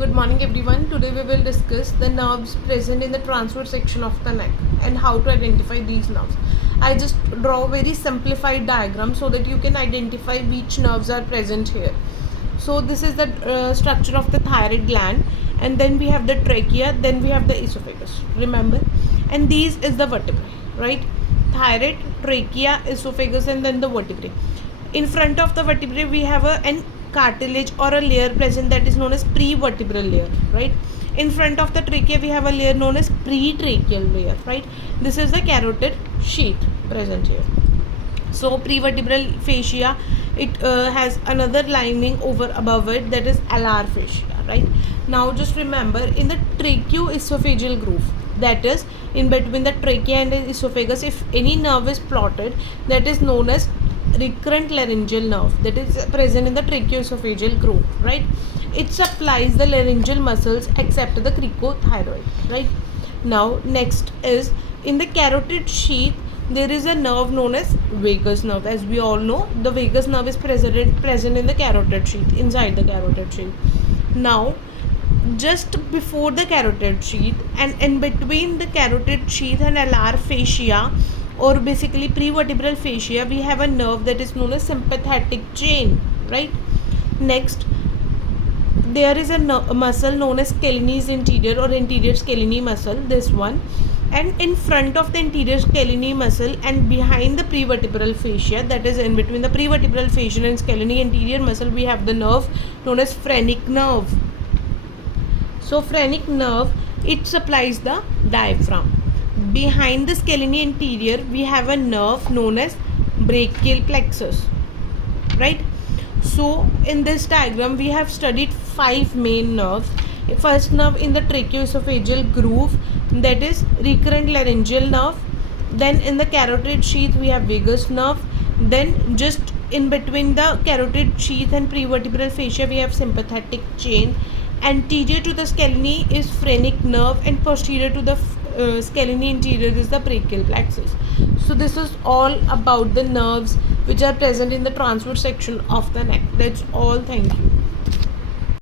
Good morning everyone. Today we will discuss the nerves present in the transverse section of the neck and how to identify these nerves. I just draw a very simplified diagram so that you can identify which nerves are present here. So this is the structure of the thyroid gland, and then we have the trachea, then we have the esophagus. Remember, and these is the vertebrae, right? Thyroid, trachea, esophagus, and then the vertebrae. In front of the vertebrae we have an cartilage or a layer present that is known as prevertebral layer, right? In front of the trachea we have a layer known as pretracheal layer, right? This is the carotid sheath present here. So prevertebral fascia, it has another lining over above it, that is alar fascia, right? Now just remember, in the tracheoesophageal groove, that is in between the trachea and the esophagus, if any nerve is plotted, that is known as recurrent laryngeal nerve, that is present in the tracheoesophageal groove, right? It supplies the laryngeal muscles except the cricothyroid, right? Now next is in the carotid sheath, there is a nerve known as vagus nerve. As we all know, the vagus nerve is present in the carotid sheath, inside the carotid sheath. Now just before the carotid sheath and in between the carotid sheath and alar fascia, or basically prevertebral fascia, we have a nerve that is known as sympathetic chain, right? Next, there is a muscle known as Scaleni's anterior or anterior scalene muscle, this one, and in front of the anterior scalene muscle and behind the prevertebral fascia, that is in between the prevertebral fascia and scalene anterior muscle, we have the nerve known as phrenic nerve. So phrenic nerve, it supplies the diaphragm. Behind the scalene anterior we have a nerve known as brachial plexus, right? So in this diagram we have studied 5 main nerves. First nerve in the tracheoesophageal groove, that is recurrent laryngeal nerve. Then in the carotid sheath we have vagus nerve. Then just in between the carotid sheath and prevertebral fascia we have sympathetic chain. Anterior to the scalene is phrenic nerve, and posterior to the scalene anterior is the brachial plexus. So this is all about the nerves which are present in the transverse section of the neck. That's all. Thank you.